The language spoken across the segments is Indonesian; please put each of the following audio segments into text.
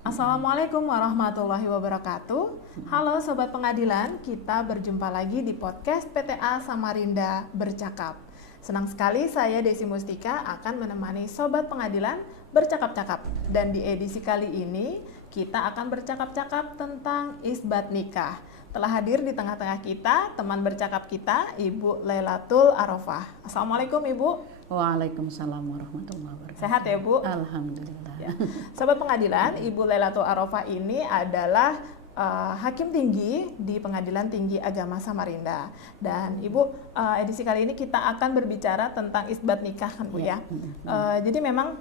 Assalamualaikum warahmatullahi wabarakatuh. Halo Sobat Pengadilan, kita berjumpa lagi di podcast PTA Samarinda Bercakap. Senang sekali saya Desi Mustika akan menemani Sobat Pengadilan bercakap-cakap. Dan di edisi kali ini kita akan bercakap-cakap tentang isbat nikah. Telah hadir di tengah-tengah kita teman bercakap kita, Ibu Lailatul Arafah. Assalamualaikum Ibu. Waalaikumsalam warahmatullahi wabarakatuh. Sehat ya Bu? Alhamdulillah. Ya. Sobat Pengadilan, Ibu Lailatul Arafah ini adalah Hakim Tinggi di Pengadilan Tinggi Agama Samarinda. Dan Ibu, edisi kali ini kita akan berbicara tentang isbat nikah kan Bu ya. Jadi memang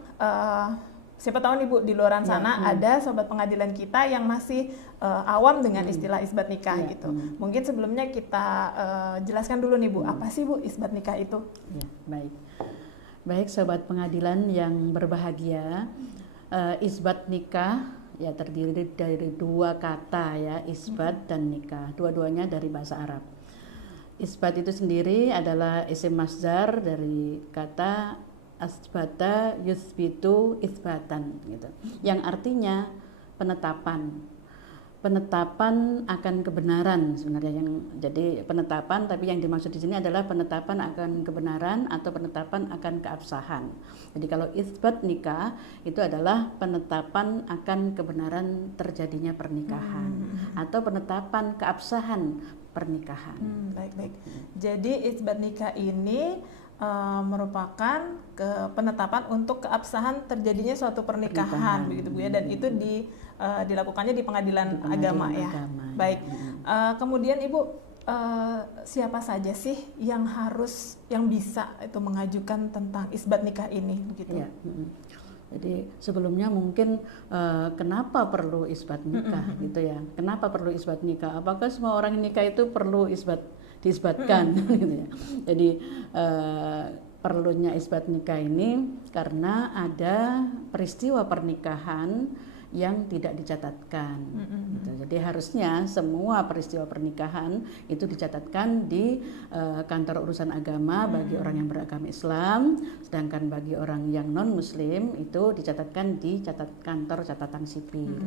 siapa tahu nih Bu, di luaran sana ada Sobat Pengadilan kita yang masih awam dengan istilah isbat nikah gitu. Mungkin sebelumnya kita jelaskan dulu nih Bu, apa sih Bu isbat nikah itu? Ya, baik. Baik Sobat Pengadilan yang berbahagia, isbat nikah ya terdiri dari dua kata ya, isbat dan nikah. Dua-duanya dari bahasa Arab. Isbat itu sendiri adalah isim masdar dari kata asbata yusbitu isbatan gitu. Yang artinya penetapan akan kebenaran sebenarnya, jadi penetapan, tapi yang dimaksud di sini adalah penetapan akan kebenaran atau penetapan akan keabsahan. Jadi kalau isbat nikah itu adalah penetapan akan kebenaran terjadinya pernikahan atau penetapan keabsahan pernikahan. Baik. Jadi isbat nikah ini merupakan penetapan untuk keabsahan terjadinya suatu pernikahan begitu Bu ya, dan itu dilakukannya di pengadilan agama ya. Baik. Kemudian Ibu, siapa saja sih yang bisa itu mengajukan tentang isbat nikah ini begitu? Ya. Jadi sebelumnya mungkin kenapa perlu isbat nikah gitu ya? Kenapa perlu isbat nikah? Apakah semua orang nikah itu perlu diisbatkan gitu ya? Jadi perlunya isbat nikah ini karena ada peristiwa pernikahan yang tidak dicatatkan. Gitu. Jadi harusnya semua peristiwa pernikahan itu dicatatkan di kantor urusan agama bagi orang yang beragama Islam, sedangkan bagi orang yang non Muslim itu dicatatkan di kantor catatan sipil.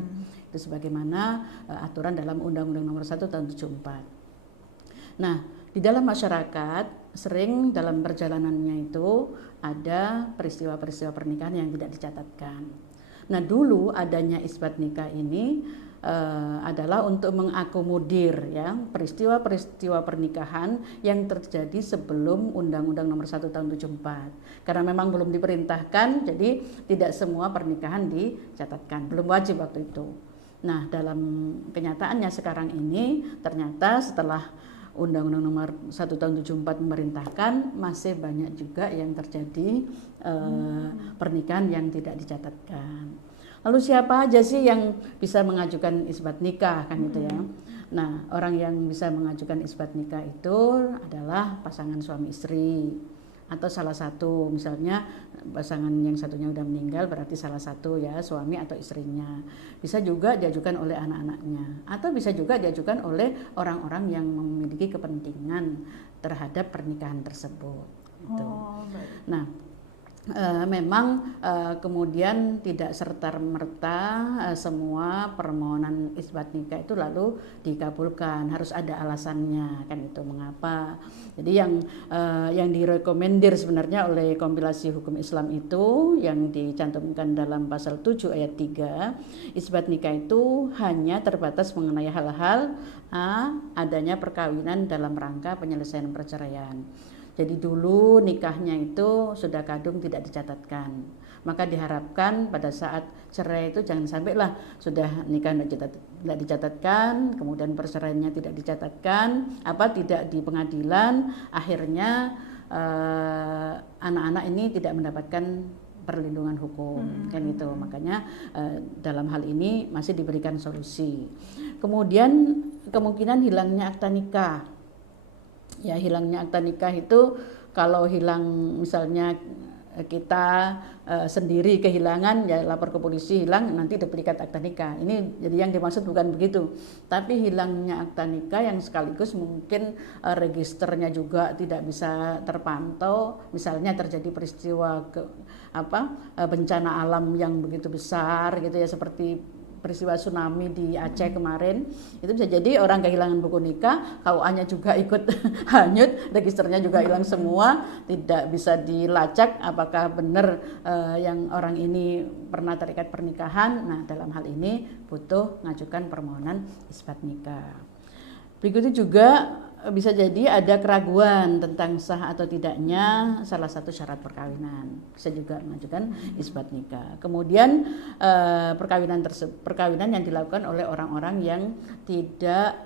Itu sebagaimana aturan dalam Undang-Undang Nomor 1 Tahun 74. Nah, di dalam masyarakat sering dalam perjalanannya itu ada peristiwa-peristiwa pernikahan yang tidak dicatatkan. Nah, dulu adanya isbat nikah ini adalah untuk mengakomodir ya peristiwa-peristiwa pernikahan yang terjadi sebelum Undang-Undang Nomor 1 Tahun 74. Karena memang belum diperintahkan, jadi tidak semua pernikahan dicatatkan, belum wajib waktu itu. Nah, dalam kenyataannya sekarang ini ternyata setelah Undang-Undang Nomor 1 Tahun 74 memerintahkan, masih banyak juga yang terjadi pernikahan yang tidak dicatatkan. Lalu siapa aja sih yang bisa mengajukan isbat nikah kan gitu ya? Nah, orang yang bisa mengajukan isbat nikah itu adalah pasangan suami istri atau salah satu, misalnya pasangan yang satunya udah meninggal berarti salah satu ya suami atau istrinya. Bisa juga diajukan oleh anak-anaknya atau bisa juga diajukan oleh orang-orang yang memiliki kepentingan terhadap pernikahan tersebut gitu. Nah, memang kemudian tidak serta-merta semua permohonan isbat nikah itu lalu dikabulkan, harus ada alasannya kan itu mengapa. Jadi yang direkomendir sebenarnya oleh kompilasi hukum Islam itu yang dicantumkan dalam pasal 7 ayat 3, isbat nikah itu hanya terbatas mengenai hal-hal adanya perkawinan dalam rangka penyelesaian perceraian. Jadi dulu nikahnya itu sudah kadung tidak dicatatkan. Maka diharapkan pada saat cerai itu jangan sampailah sudah nikah tidak dicatatkan, kemudian perceraiannya tidak dicatatkan, tidak di pengadilan, akhirnya anak-anak ini tidak mendapatkan perlindungan hukum kan itu. Makanya dalam hal ini masih diberikan solusi. Kemudian kemungkinan hilangnya akta nikah. Ya, hilangnya akta nikah itu kalau hilang misalnya kita sendiri kehilangan ya lapor ke polisi, hilang nanti duplikat akta nikah. Ini jadi yang dimaksud bukan begitu. Tapi hilangnya akta nikah yang sekaligus mungkin registernya juga tidak bisa terpantau. Misalnya terjadi peristiwa bencana alam yang begitu besar gitu ya, seperti peristiwa tsunami di Aceh kemarin, itu bisa jadi orang kehilangan buku nikah, KUA-nya juga ikut hanyut, registernya juga hilang semua, tidak bisa dilacak apakah benar yang orang ini pernah terikat pernikahan. Nah, dalam hal ini butuh ngajukan permohonan isbat nikah. Berikutnya juga bisa jadi ada keraguan tentang sah atau tidaknya salah satu syarat perkawinan, bisa juga mengajukan isbat nikah. Kemudian perkawinan yang dilakukan oleh orang-orang yang tidak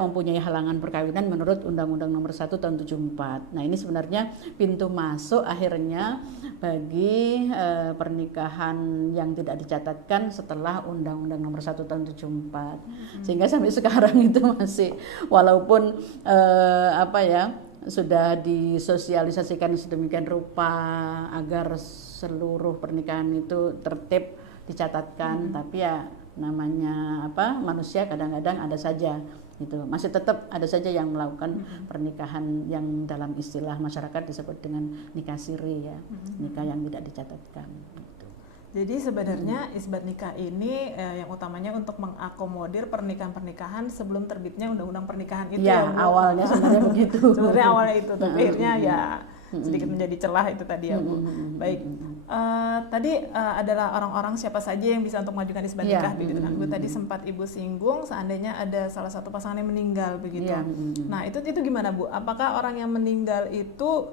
mempunyai halangan perkawinan menurut Undang-Undang Nomor 1 Tahun 74. Nah, ini sebenarnya pintu masuk akhirnya bagi pernikahan yang tidak dicatatkan setelah Undang-Undang Nomor 1 Tahun 74. Sehingga sampai sekarang itu masih walaupun sudah disosialisasikan sedemikian rupa agar seluruh pernikahan itu tertib dicatatkan, tapi ya namanya manusia kadang-kadang ada saja itu masih tetap ada saja yang melakukan pernikahan yang dalam istilah masyarakat disebut dengan nikah siri ya, nikah yang tidak dicatatkan gitu. Jadi sebenarnya isbat nikah ini yang utamanya untuk mengakomodir pernikahan-pernikahan sebelum terbitnya undang-undang pernikahan itu ya, awalnya sebenarnya begitu. Sebenarnya awalnya itu, tapi akhirnya ya sedikit menjadi celah itu tadi ya Bu. Baik, tadi adalah orang-orang siapa saja yang bisa untuk mengajukan isbat nikah begitu kan Bu. Tadi sempat Ibu singgung seandainya ada salah satu pasangan yang meninggal begitu. Nah itu gimana Bu? Apakah orang yang meninggal itu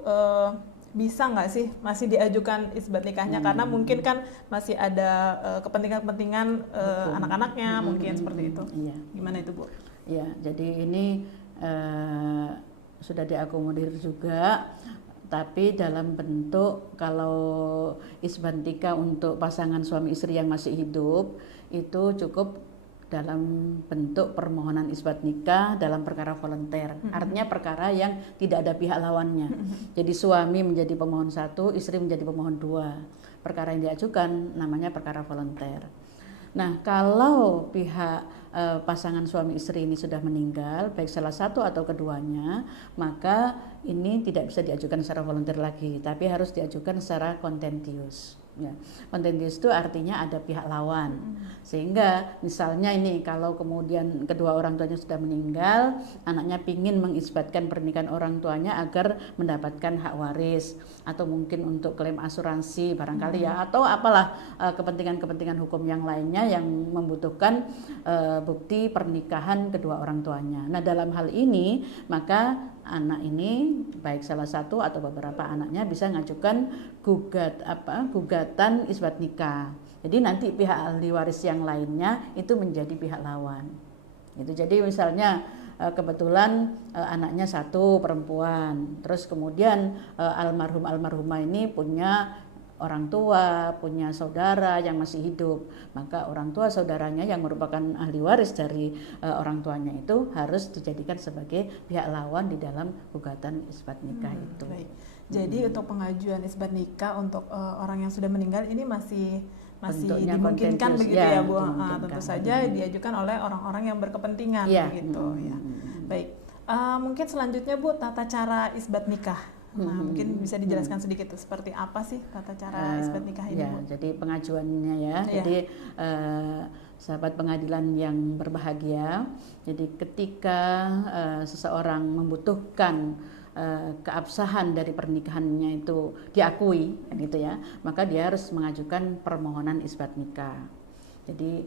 bisa nggak sih masih diajukan isbat nikahnya karena mungkin kan masih ada kepentingan-kepentingan anak-anaknya mungkin seperti itu. Gimana itu Bu? Iya, jadi ini sudah diakomodir juga. Tapi dalam bentuk kalau isbat nikah untuk pasangan suami istri yang masih hidup itu cukup dalam bentuk permohonan isbat nikah dalam perkara volunter. Artinya perkara yang tidak ada pihak lawannya. Jadi suami menjadi pemohon 1, istri menjadi pemohon 2. Perkara yang diajukan namanya perkara volunter. Nah, kalau pihak pasangan suami istri ini sudah meninggal, baik salah satu atau keduanya, maka ini tidak bisa diajukan secara volunter lagi, tapi harus diajukan secara kontentius. Ya, kontentius itu artinya ada pihak lawan. Sehingga misalnya ini kalau kemudian kedua orang tuanya sudah meninggal, anaknya pingin mengisbatkan pernikahan orang tuanya agar mendapatkan hak waris atau mungkin untuk klaim asuransi barangkali ya, atau apalah kepentingan-kepentingan hukum yang lainnya yang membutuhkan bukti pernikahan kedua orang tuanya. Nah, dalam hal ini maka anak ini baik salah satu atau beberapa anaknya bisa mengajukan gugatan isbat nikah. Jadi nanti pihak ahli waris yang lainnya itu menjadi pihak lawan. Itu jadi misalnya kebetulan anaknya 1 perempuan, terus kemudian almarhumah ini punya orang tua, punya saudara yang masih hidup, maka orang tua saudaranya yang merupakan ahli waris dari orang tuanya itu harus dijadikan sebagai pihak lawan di dalam gugatan isbat nikah itu. Baik. Jadi untuk pengajuan isbat nikah untuk orang yang sudah meninggal ini masih dimungkinkan begitu ya Bu. Tentu saja diajukan oleh orang-orang yang berkepentingan begitu ya. Baik. Mungkin selanjutnya Bu, tata cara isbat nikah. Nah, mungkin bisa dijelaskan sedikit tuh seperti apa sih tata cara isbat nikah ini? Ya, jadi pengajuannya ya. Jadi sahabat pengadilan yang berbahagia, jadi ketika seseorang membutuhkan keabsahan dari pernikahannya itu diakui gitu ya, maka dia harus mengajukan permohonan isbat nikah. Jadi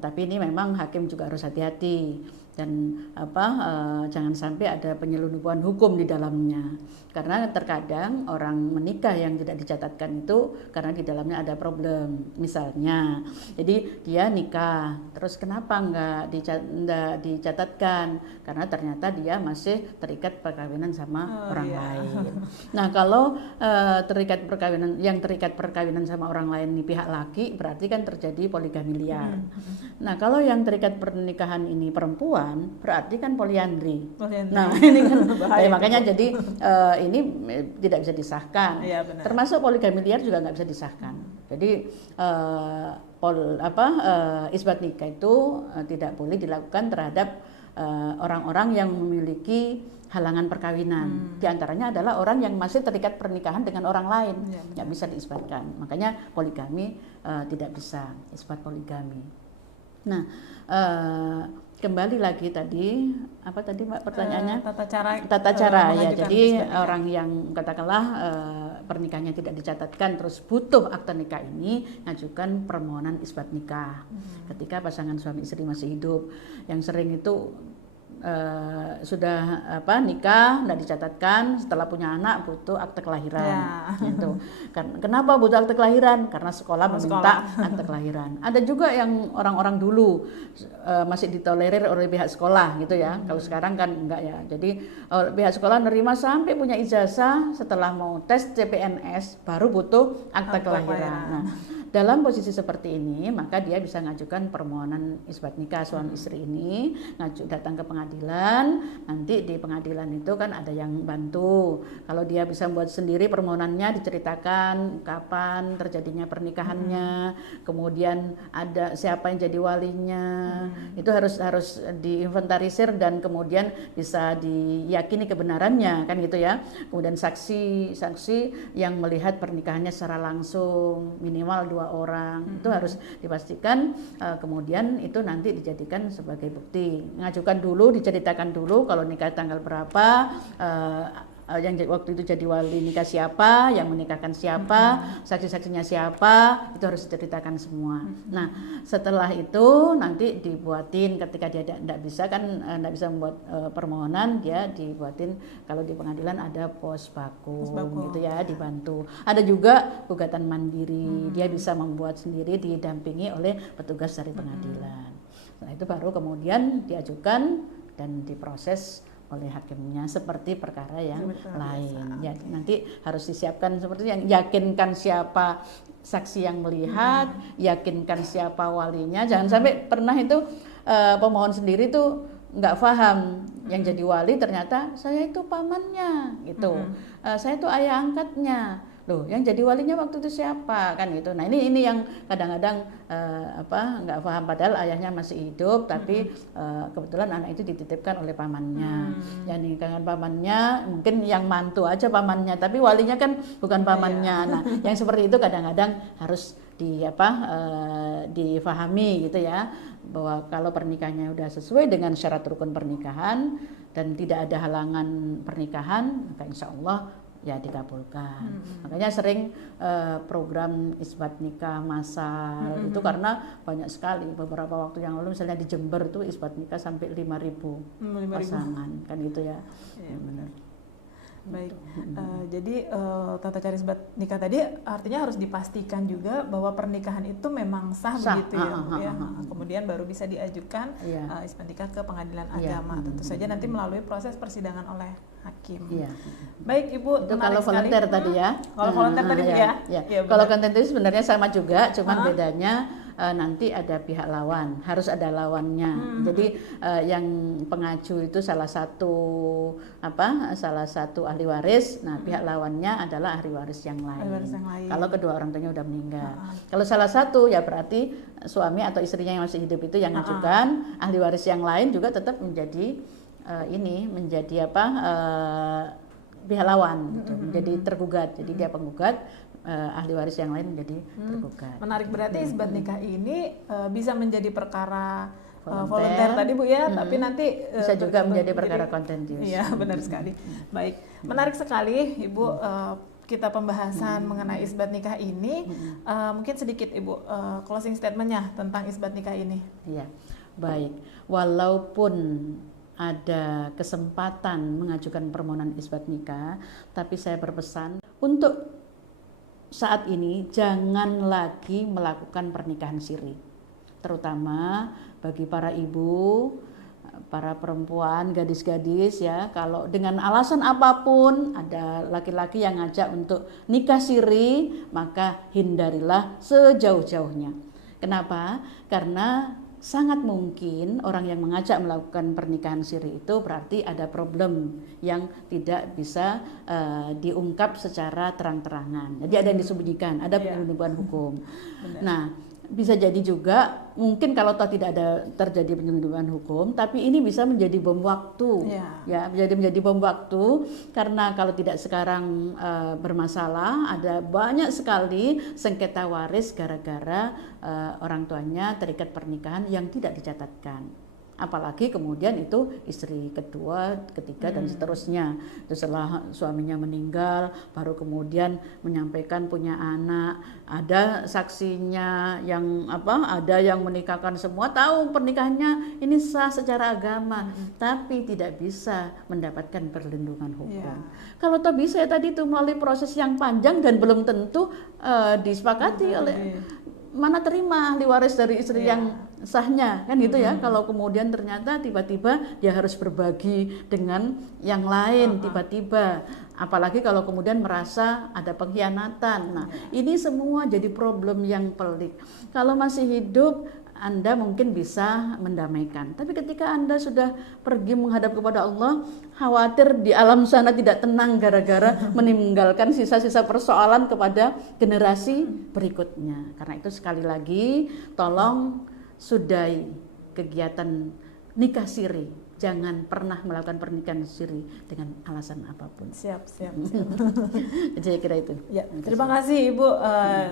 tapi ini memang hakim juga harus hati-hati dan jangan sampai ada penyelundupan hukum di dalamnya, karena terkadang orang menikah yang tidak dicatatkan itu karena di dalamnya ada problem. Misalnya jadi dia nikah terus kenapa enggak dicatatkan, karena ternyata dia masih terikat perkawinan sama orang lain. Nah, kalau terikat perkawinan sama orang lain di pihak laki berarti kan terjadi poligami liar. Nah, kalau yang terikat pernikahan ini perempuan berarti kan poliandri. Nah, ini kan makanya jadi ini tidak bisa disahkan. Ya, benar. Termasuk poligami liar juga nggak bisa disahkan. Jadi isbat nikah itu tidak boleh dilakukan terhadap orang-orang yang memiliki halangan perkawinan. Di antaranya adalah orang yang masih terikat pernikahan dengan orang lain, nggak bisa diisbatkan. Makanya poligami tidak bisa isbat poligami. Nah, kembali lagi tadi apa tadi Mbak pertanyaannya? Tata cara ya. Jadi orang yang katakanlah pernikahannya tidak dicatatkan terus butuh akta nikah ini ngajukan permohonan isbat nikah ketika pasangan suami istri masih hidup. Yang sering itu sudah nikah tidak dicatatkan, setelah punya anak butuh akte kelahiran gitu. Kenapa butuh akte kelahiran? Karena sekolah meminta akte kelahiran. Ada juga yang orang-orang dulu masih ditolerir oleh pihak sekolah gitu ya. Kalau sekarang kan enggak ya. Jadi pihak sekolah nerima sampai punya ijazah, setelah mau tes CPNS baru butuh akte kelahiran. Nah, dalam posisi seperti ini maka dia bisa ngajukan permohonan isbat nikah suami istri ini, datang ke pengadilan. Nanti di pengadilan itu kan ada yang bantu. Kalau dia bisa buat sendiri permohonannya, diceritakan kapan terjadinya pernikahannya, kemudian ada siapa yang jadi walinya. Itu harus diinventarisir dan kemudian bisa diyakini kebenarannya kan gitu ya. Kemudian saksi yang melihat pernikahannya secara langsung minimal 2 orang itu harus dipastikan, kemudian itu nanti dijadikan sebagai bukti. Ngajukan dulu, diceritakan dulu kalau nikah tanggal berapa, yang waktu itu jadi wali nikah siapa, yang menikahkan siapa, saksi-saksinya siapa, itu harus diceritakan semua. Nah, setelah itu nanti dibuatin ketika dia tidak bisa membuat permohonan, dia dibuatin kalau di pengadilan ada pos baku gitu ya, dibantu. Ada juga gugatan mandiri, dia bisa membuat sendiri didampingi oleh petugas dari pengadilan. Nah, itu baru kemudian diajukan dan diproses oleh hakimnya seperti perkara yang lain. Ya, nanti harus disiapkan seperti yang yakinkan siapa saksi yang melihat, yakinkan siapa walinya. Jangan sampai pernah itu pemohon sendiri tuh nggak paham, yang jadi wali ternyata saya itu pamannya gitu, saya itu ayah angkatnya. Loh, yang jadi walinya waktu itu siapa kan gitu. Nah, ini yang kadang-kadang nggak paham padahal ayahnya masih hidup, tapi kebetulan anak itu dititipkan oleh pamannya. Yang nikahkan pamannya, mungkin yang mantu aja pamannya, tapi walinya kan bukan pamannya. Nah, yang seperti itu kadang-kadang harus difahami gitu ya, bahwa kalau pernikahannya udah sesuai dengan syarat rukun pernikahan dan tidak ada halangan pernikahan, maka insya Allah ya dikabulkan. Makanya sering program isbat nikah massal itu karena banyak sekali. Beberapa waktu yang lalu misalnya di Jember tuh isbat nikah sampai 5.000 pasangan kan gitu ya. Iya benar. Baik, jadi tata cara isbat nikah tadi artinya harus dipastikan juga bahwa pernikahan itu memang sah begitu ya, kemudian baru bisa diajukan isbat nikah ke pengadilan agama. Tentu saja nanti melalui proses persidangan oleh hakim. Baik Ibu, itu kalau volunteer tadi ya. Kalau volunteer tadi ya. Kalau konten itu sebenarnya sama juga, cuman bedanya nanti ada pihak lawan, harus ada lawannya. Jadi yang pengaju itu salah satu ahli waris. Nah, pihak lawannya adalah ahli waris yang lain. Kalau kedua orang tuanya udah meninggal. Kalau salah satu ya berarti suami atau istrinya yang masih hidup itu yang ngajukan. Ahli waris yang lain juga tetap menjadi pihak lawan gitu, menjadi tergugat. Jadi dia penggugat, ahli waris yang lain menjadi tergugat. Menarik, berarti isbat nikah ini bisa menjadi perkara volunteer tadi Bu ya, tapi nanti bisa juga menjadi perkara kontentius. Iya, benar sekali. Baik, menarik sekali Ibu kita pembahasan mengenai isbat nikah ini. Mungkin sedikit Ibu closing statementnya tentang isbat nikah ini. Iya, baik. Walaupun ada kesempatan mengajukan permohonan isbat nikah, tapi saya berpesan untuk saat ini jangan lagi melakukan pernikahan siri, terutama bagi para ibu, para perempuan, gadis-gadis ya. Kalau dengan alasan apapun ada laki-laki yang ngajak untuk nikah siri, maka hindarilah sejauh-jauhnya. Kenapa? Karena sangat mungkin orang yang mengajak melakukan pernikahan siri itu berarti ada problem yang tidak bisa diungkap secara terang-terangan. Jadi ada yang disembunyikan, ada penyelundupan hukum. Nah, bisa jadi juga mungkin kalau toh tidak ada terjadi penyelundupan hukum, tapi ini bisa menjadi bom waktu, ya menjadi bom waktu karena kalau tidak sekarang bermasalah, ada banyak sekali sengketa waris gara-gara orang tuanya terikat pernikahan yang tidak dicatatkan. Apalagi kemudian itu istri kedua, ketiga dan seterusnya. Setelah suaminya meninggal, baru kemudian menyampaikan punya anak. Ada saksinya yang ada yang menikahkan semua, tahu pernikahannya ini sah secara agama, tapi tidak bisa mendapatkan perlindungan hukum. Kalau toh bisa ya tadi itu melalui proses yang panjang dan belum tentu disepakati oleh mana terima ahli waris dari istri yang sahnya kan gitu ya. Kalau kemudian ternyata tiba-tiba dia harus berbagi dengan yang lain tiba-tiba, apalagi kalau kemudian merasa ada pengkhianatan. Nah, ini semua jadi problem yang pelik. Kalau masih hidup Anda mungkin bisa mendamaikan, tapi ketika Anda sudah pergi menghadap kepada Allah, khawatir di alam sana tidak tenang gara-gara meninggalkan sisa-sisa persoalan kepada generasi berikutnya. Karena itu sekali lagi tolong sudahi kegiatan nikah siri. Jangan pernah melakukan pernikahan siri dengan alasan apapun. Siap. Jadi saya kira itu. Ya, terima kasih Ibu,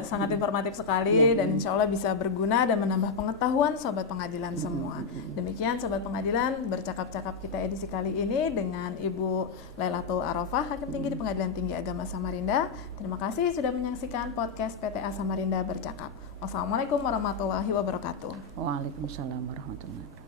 sangat informatif sekali dan insya Allah bisa berguna dan menambah pengetahuan Sobat Pengadilan semua. Demikian Sobat Pengadilan, bercakap-cakap kita edisi kali ini dengan Ibu Lailatul Arafah, Hakim Tinggi di Pengadilan Tinggi Agama Samarinda. Terima kasih sudah menyaksikan podcast PTA Samarinda Bercakap. Wassalamualaikum warahmatullahi wabarakatuh. Waalaikumsalam warahmatullahi wabarakatuh.